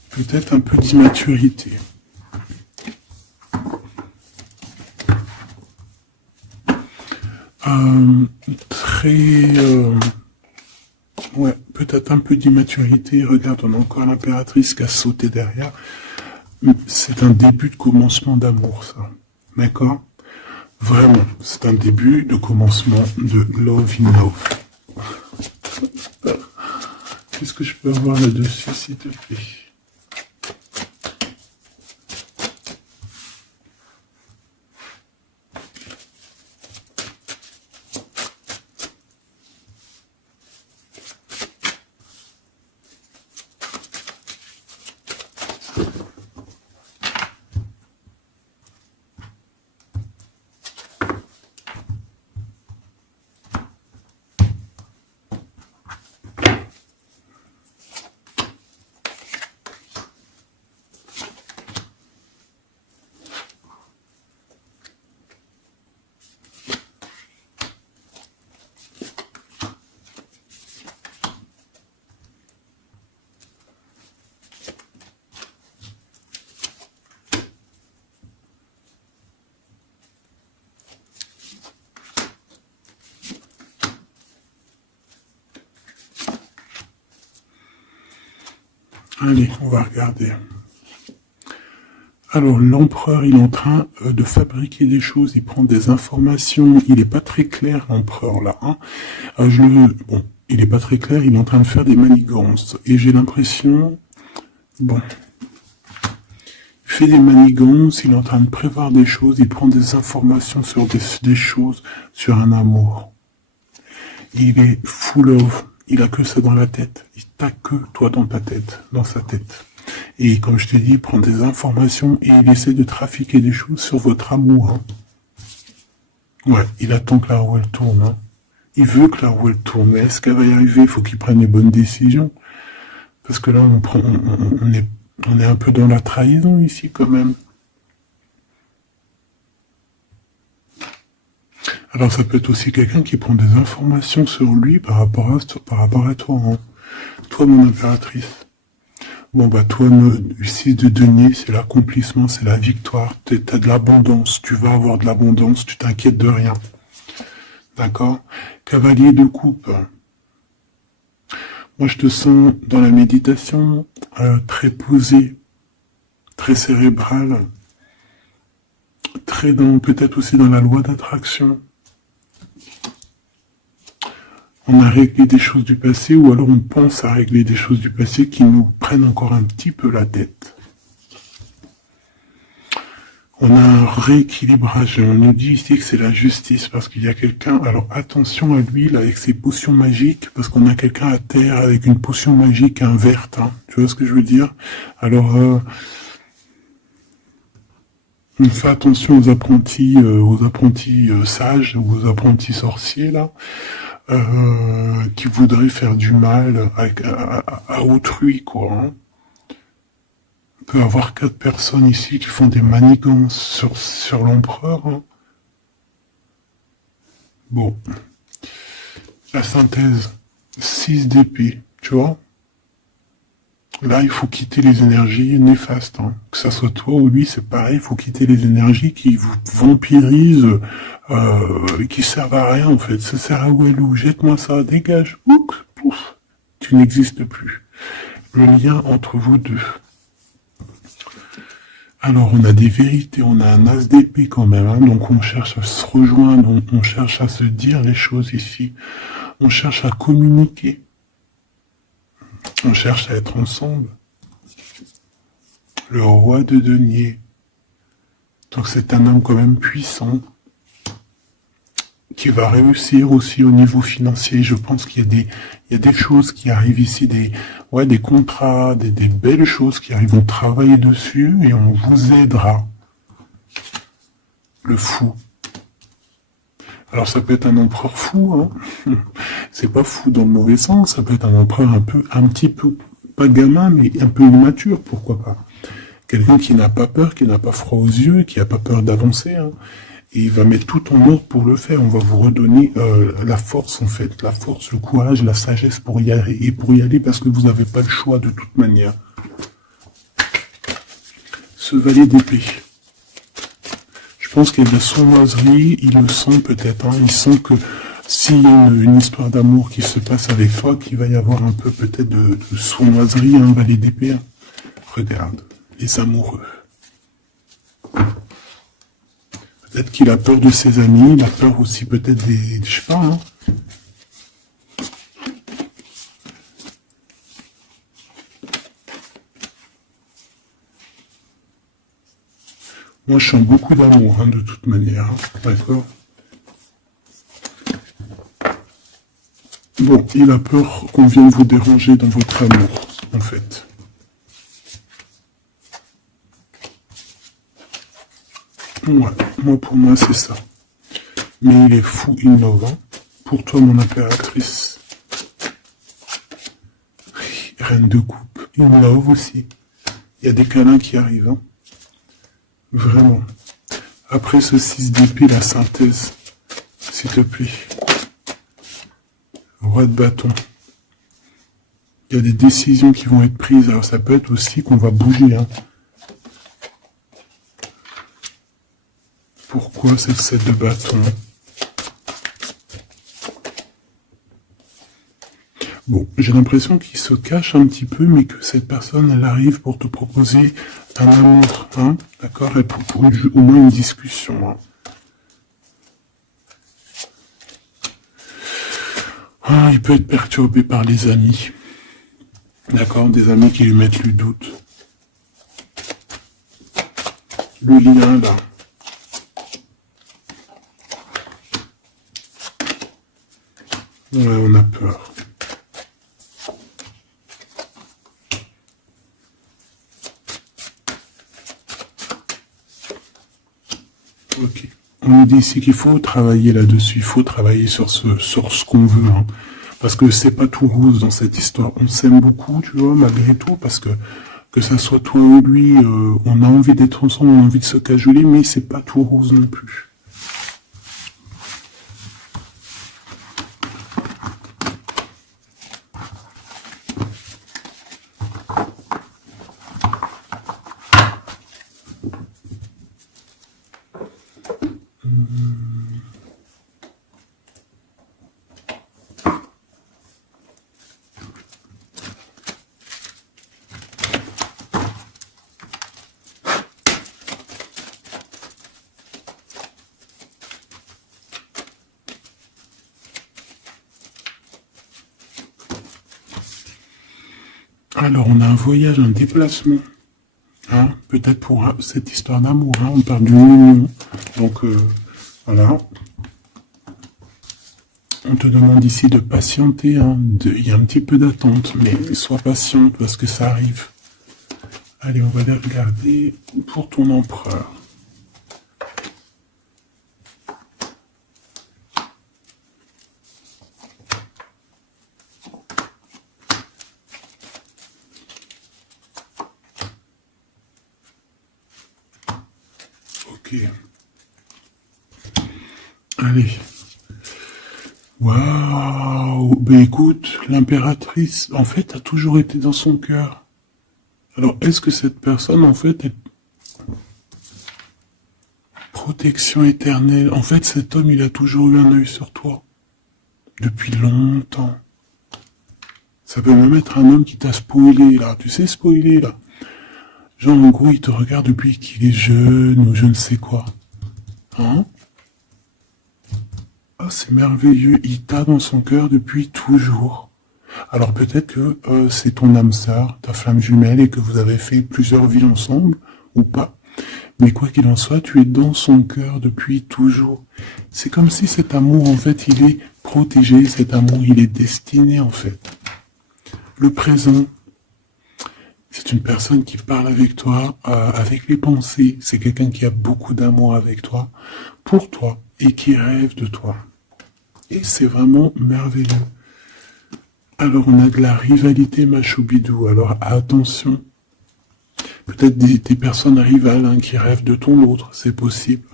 Peut-être un peu d'immaturité. Ouais, peut-être un peu d'immaturité. Regarde, on a encore l'impératrice qui a sauté derrière. C'est un début de commencement d'amour, ça. D'accord? Vraiment, c'est un début de commencement de love in love. Qu'est-ce que je peux avoir là-dessus, s'il te plaît? Allez, on va regarder. Alors, l'empereur, il est en train de fabriquer des choses, il prend des informations, il n'est pas très clair, l'empereur, là. Hein. Bon, il n'est pas très clair, il est en train de faire des manigances. Et j'ai l'impression, bon, il fait des manigances, il est en train de prévoir des choses, il prend des informations sur des choses, sur un amour. Il est full of. Il a que ça dans la tête. Il t'a que toi dans ta tête, dans sa tête. Et comme je te dis, il prend des informations et il essaie de trafiquer des choses sur votre amour. Hein. Ouais, il attend que la roue elle tourne. Hein. Il veut que la roue elle tourne. Mais est-ce qu'elle va y arriver? Il faut qu'il prenne les bonnes décisions. Parce que là, on est un peu dans la trahison ici quand même. Alors ça peut être aussi quelqu'un qui prend des informations sur lui par rapport à toi. Hein. Toi, mon impératrice. Bon bah toi, ici de denier, c'est l'accomplissement, c'est la victoire. T'as de l'abondance, tu vas avoir de l'abondance, tu t'inquiètes de rien. D'accord? Cavalier de coupe. Moi, je te sens dans la méditation très posé, très cérébral, très dans, peut-être aussi dans la loi d'attraction. On a réglé des choses du passé ou alors on pense à régler des choses du passé qui nous prennent encore un petit peu la tête. On a un rééquilibrage. On nous dit ici que c'est la justice parce qu'il y a quelqu'un. Alors attention à lui là avec ses potions magiques parce qu'on a quelqu'un à terre avec une potion magique verte. Hein. Tu vois ce que je veux dire? Alors on fait attention aux apprentis sages ou aux apprentis sorciers là. Qui voudraient faire du mal à autrui, quoi. Hein. On peut avoir 4 personnes ici qui font des manigances sur l'empereur. Hein. Bon. La synthèse. 6 d'épée, tu vois. Là, il faut quitter les énergies néfastes. Hein. Que ça soit toi ou lui, c'est pareil. Il faut quitter les énergies qui vous vampirisent, qui servent à rien, en fait. Ça sert à Walou. Jette-moi ça, dégage. Ouf, pouf. Tu n'existes plus. Le lien entre vous deux. Alors, on a des vérités, on a un as d'épée quand même. Hein. Donc, on cherche à se rejoindre, on cherche à se dire les choses ici. On cherche à communiquer. On cherche à être ensemble. Le roi de denier. Donc c'est un homme quand même puissant. Qui va réussir aussi au niveau financier. Je pense qu'il y a des choses qui arrivent ici, des contrats, des belles choses qui arrivent. On travaille dessus et on vous aidera. Le fou. Alors ça peut être un empereur fou, hein. C'est pas fou dans le mauvais sens, ça peut être un empereur un petit peu, pas gamin, mais un peu immature, pourquoi pas. Quelqu'un qui n'a pas peur, qui n'a pas froid aux yeux, qui n'a pas peur d'avancer, hein. Et il va mettre tout en ordre pour le faire. On va vous redonner la force, en fait. La force, le courage, la sagesse pour y aller. Et pour y aller parce que vous n'avez pas le choix de toute manière. Ce valet d'épée. Je pense qu'il y a de la sournoiserie. Il le sent peut-être. Hein. Il sent que s'il y a une histoire d'amour qui se passe avec toi, qu'il va y avoir un peu peut-être de sournoiserie, un valet d'épée. Hein. Regarde, les amoureux. Peut-être qu'il a peur de ses amis, il a peur aussi peut-être des... Je sais pas, hein. Moi, je sens beaucoup d'amour, hein, de toute manière. Hein. D'accord? Bon, il a peur qu'on vienne vous déranger dans votre amour, en fait. Ouais, moi pour moi c'est ça. Mais il est fou innovant. Pour toi mon impératrice. Reine de coupe. Innove aussi. Il y a des câlins qui arrivent. Hein. Vraiment. Après ce 6 d'épée, la synthèse. S'il te plaît. Roi de bâton. Il y a des décisions qui vont être prises. Alors ça peut être aussi qu'on va bouger. Hein. Pourquoi cette 7 de bâton? Bon, j'ai l'impression qu'il se cache un petit peu, mais que cette personne, elle arrive pour te proposer un amour, hein, d'accord, et pour au moins une discussion. Hein. Ah, il peut être perturbé par les amis, d'accord, des amis qui lui mettent le doute. Le lien, là. Ouais, on a peur. Ok. On nous dit ici qu'il faut travailler là-dessus, il faut travailler sur ce qu'on veut, hein. Parce que c'est pas tout rose dans cette histoire. On s'aime beaucoup, tu vois, malgré tout, parce que ça soit toi ou lui, on a envie d'être ensemble, on a envie de se cajoler, mais c'est pas tout rose non plus. Alors, on a un voyage, un déplacement. Hein, peut-être pour cette histoire d'amour, hein, on parle d'une union. Donc, voilà. On te demande ici de patienter. Hein, il y a un petit peu d'attente, mais sois patiente parce que ça arrive. Allez, on va aller regarder pour ton empereur. Ok. Allez. Waouh. Ben écoute, l'impératrice, en fait, a toujours été dans son cœur. Alors, est-ce que cette personne, en fait, est protection éternelle? En fait, cet homme, il a toujours eu un œil sur toi. Depuis longtemps. Ça peut même être un homme qui t'a spoilé, là. Tu sais, spoiler, là. Genre, en gros, il te regarde depuis qu'il est jeune ou je ne sais quoi. Hein? Ah, c'est merveilleux. Il t'a dans son cœur depuis toujours. Alors peut-être que c'est ton âme sœur, ta flamme jumelle, et que vous avez fait plusieurs vies ensemble, ou pas. Mais quoi qu'il en soit, tu es dans son cœur depuis toujours. C'est comme si cet amour, en fait, il est protégé, cet amour, il est destiné, en fait. Le présent, c'est une personne qui parle avec toi, avec les pensées. C'est quelqu'un qui a beaucoup d'amour avec toi, pour toi, et qui rêve de toi. Et c'est vraiment merveilleux. Alors on a de la rivalité, ma choubidou. Alors attention. Peut-être des personnes rivales hein, qui rêvent de ton autre, c'est possible.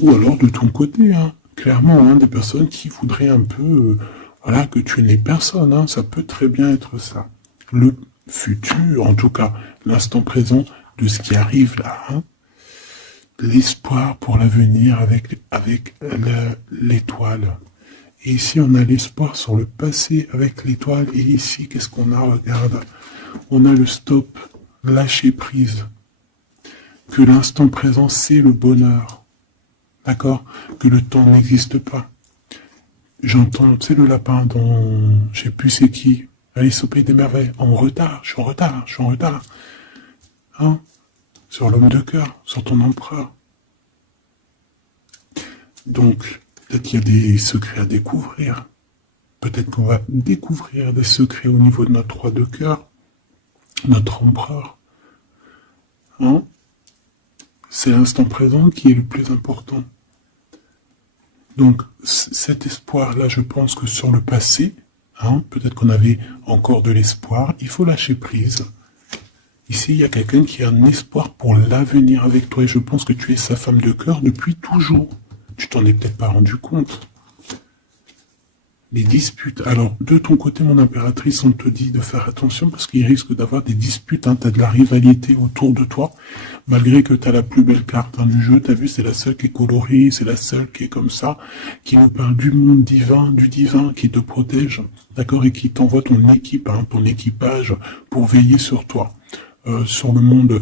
Ou alors de ton côté, hein, clairement, hein, des personnes qui voudraient un peu, voilà, que tu n'aies personne. Hein, ça peut très bien être ça. Le futur, en tout cas, l'instant présent de ce qui arrive là. Hein, l'espoir pour l'avenir avec l'étoile. Et ici, on a l'espoir sur le passé avec l'étoile. Et ici, qu'est-ce qu'on a? Regarde. On a le stop, lâcher prise. Que l'instant présent, c'est le bonheur. D'accord? Que le temps n'existe pas. J'entends, tu sais, le lapin dans, je sais plus c'est qui, Alice au Pays des Merveilles. En retard, je suis en retard, je suis en retard. Hein? Sur l'homme de cœur, sur ton empereur. Donc, peut-être qu'il y a des secrets à découvrir. Peut-être qu'on va découvrir des secrets au niveau de notre roi de cœur, notre empereur. Hein? C'est l'instant présent qui est le plus important. Donc, cet espoir-là, je pense que sur le passé, hein, peut-être qu'on avait encore de l'espoir, il faut lâcher prise. Ici, il y a quelqu'un qui a un espoir pour l'avenir avec toi, et je pense que tu es sa femme de cœur depuis toujours. Tu t'en es peut-être pas rendu compte. Les disputes. Alors, de ton côté, mon impératrice, on te dit de faire attention parce qu'il risque d'avoir des disputes. Hein. Tu as de la rivalité autour de toi, malgré que tu as la plus belle carte hein, du jeu. Tu as vu, c'est la seule qui est colorée, c'est la seule qui est comme ça, qui nous parle du monde divin, du divin, qui te protège, d'accord, et qui t'envoie ton équipe, hein, ton équipage pour veiller sur toi, sur le monde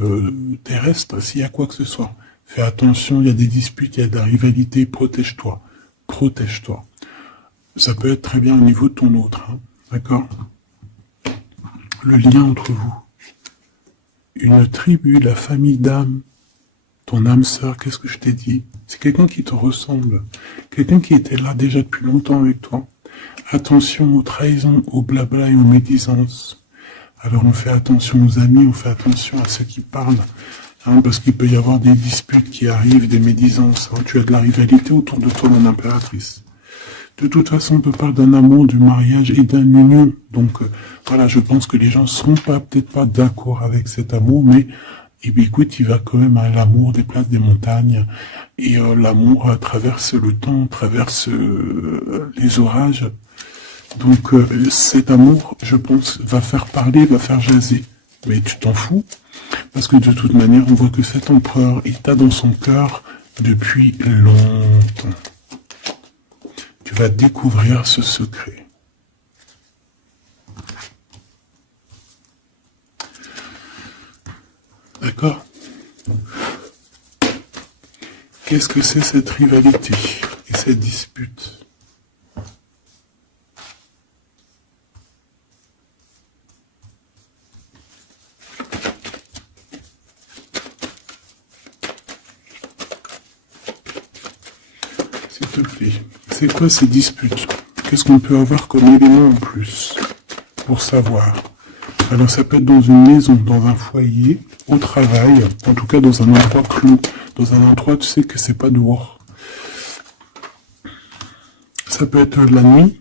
terrestre, s'il y a quoi que ce soit. Fais attention, il y a des disputes, il y a de la rivalité, protège-toi, protège-toi. Ça peut être très bien au niveau de ton autre, hein, d'accord? Le lien entre vous. Une tribu, la famille d'âme, ton âme sœur, qu'est-ce que je t'ai dit? C'est quelqu'un qui te ressemble, quelqu'un qui était là déjà depuis longtemps avec toi, Attention aux trahisons, aux blabla et aux médisances. Alors on fait attention aux amis, on fait attention à ceux qui parlent, hein, parce qu'il peut y avoir des disputes qui arrivent, des médisances. Hein. Tu as de la rivalité autour de toi, mon impératrice. De toute façon, on peut parler d'un amour, du mariage et d'un union. Donc voilà, je pense que les gens seront peut-être pas d'accord avec cet amour, mais eh bien, écoute, il va quand même à l'amour des places des montagnes. Et l'amour traverse le temps, traverse les orages. Donc cet amour, je pense, va faire parler, va faire jaser. Mais tu t'en fous, parce que de toute manière, on voit que cet empereur est dans son cœur depuis longtemps. Tu vas découvrir ce secret. D'accord? Qu'est-ce que c'est cette rivalité et cette dispute? S'il te plaît, c'est quoi ces disputes? Qu'est-ce qu'on peut avoir comme élément en plus pour savoir? Alors ça peut être dans une maison, dans un foyer, au travail, en tout cas dans un endroit clos, dans un endroit tu sais que c'est pas dehors. Ça peut être la nuit,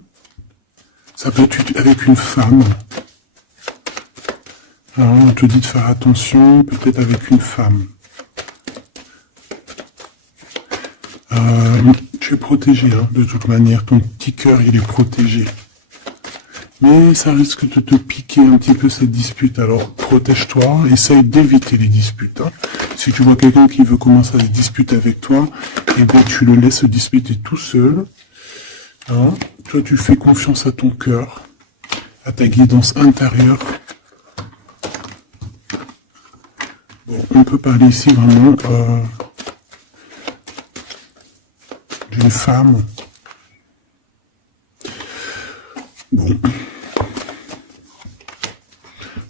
ça peut être avec une femme. Alors on te dit de faire attention, peut-être avec une femme. Tu es protégé, hein, de toute manière, ton petit cœur il est protégé. Mais ça risque de te piquer un petit peu cette dispute, alors protège-toi, essaye d'éviter les disputes. Hein. Si tu vois quelqu'un qui veut commencer à se disputer avec toi, eh bien tu le laisses se disputer tout seul. Hein. Toi tu fais confiance à ton cœur, à ta guidance intérieure. Bon, on peut parler ici vraiment d'une femme. Bon.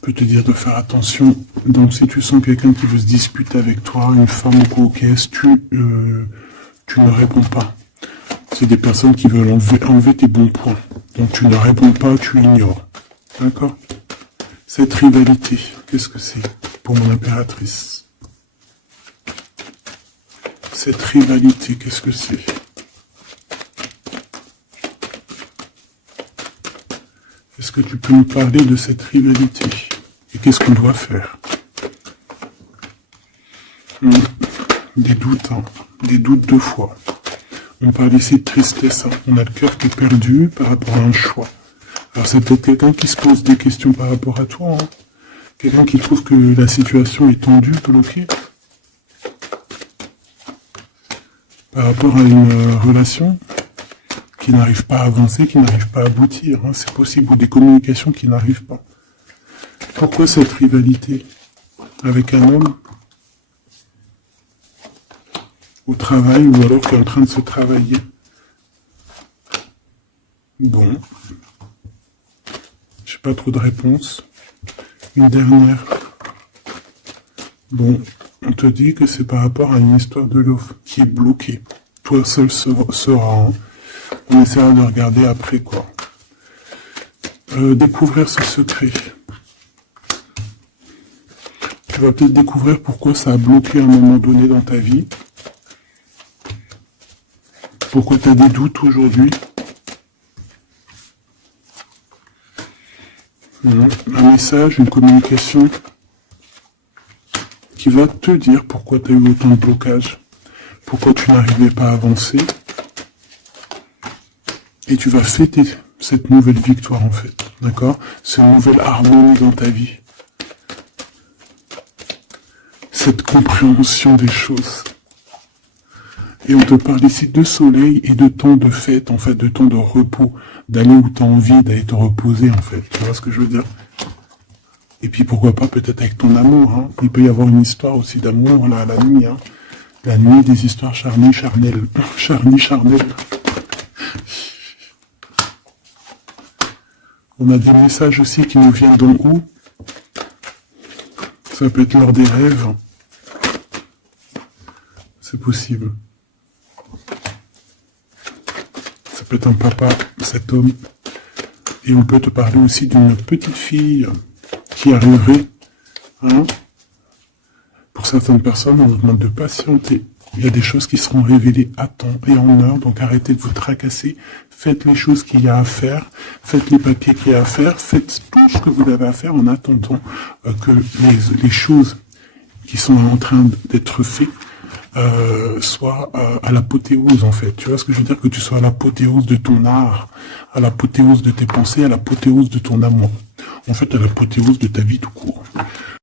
Peut te dire de faire attention. Donc si tu sens quelqu'un qui veut se disputer avec toi, une femme ou coquesse, tu ne réponds pas. C'est des personnes qui veulent enlever tes bons points. Donc tu ne réponds pas, tu ignores. D'accord? Cette rivalité, qu'est-ce que c'est pour mon impératrice? Cette rivalité, qu'est-ce que c'est? Est-ce que tu peux nous parler de cette rivalité? Et qu'est-ce qu'on doit faire? Des doutes, hein. Des doutes deux fois. On parle ici de tristesse, hein. On a le cœur qui est perdu par rapport à un choix. Alors c'est peut-être quelqu'un qui se pose des questions par rapport à toi. Hein. Quelqu'un qui trouve que la situation est tendue, bloquée. Par rapport à une relation qui n'arrive pas à avancer, qui n'arrive pas à aboutir. Hein. C'est possible, ou des communications qui n'arrivent pas. Pourquoi cette rivalité avec un homme au travail ou alors qui est en train de se travailler? Bon. J'ai pas trop de réponses. Une dernière. Bon, on te dit que c'est par rapport à une histoire de love qui est bloquée. Toi seul sera. Hein. On essaiera de regarder après quoi. Découvrir ce secret. Tu vas peut-être découvrir pourquoi ça a bloqué à un moment donné dans ta vie. Pourquoi tu as des doutes aujourd'hui. Un message, une communication qui va te dire pourquoi tu as eu autant de blocages, pourquoi tu n'arrivais pas à avancer. Et tu vas fêter cette nouvelle victoire en fait, d'accord? Cette nouvelle harmonie dans ta vie. Cette compréhension des choses. Et on te parle ici de soleil et de temps de fête, en fait, de temps de repos, d'aller où tu as envie d'aller te reposer, en fait. Tu vois ce que je veux dire? Et puis pourquoi pas peut-être avec ton amour, hein. Il peut y avoir une histoire aussi d'amour, là, la nuit, hein. La nuit, des histoires charnies, charnelles. Charnies, charnelles. On a des messages aussi qui nous viennent d'en haut. Ça peut être lors des rêves. C'est possible. peut être un papa, cet homme. Et on peut te parler aussi d'une petite fille qui arriverait. Hein. Pour certaines personnes, on vous demande de patienter. Il y a des choses qui seront révélées à temps et en heure, donc arrêtez de vous tracasser. Faites les choses qu'il y a à faire, faites les papiers qu'il y a à faire, faites tout ce que vous avez à faire en attendant que les choses qui sont en train d'être faites soient à l'apothéose en fait. Tu vois ce que je veux dire? Que tu sois à l'apothéose de ton art, à l'apothéose de tes pensées, à l'apothéose de ton amour. En fait, à l'apothéose de ta vie tout court.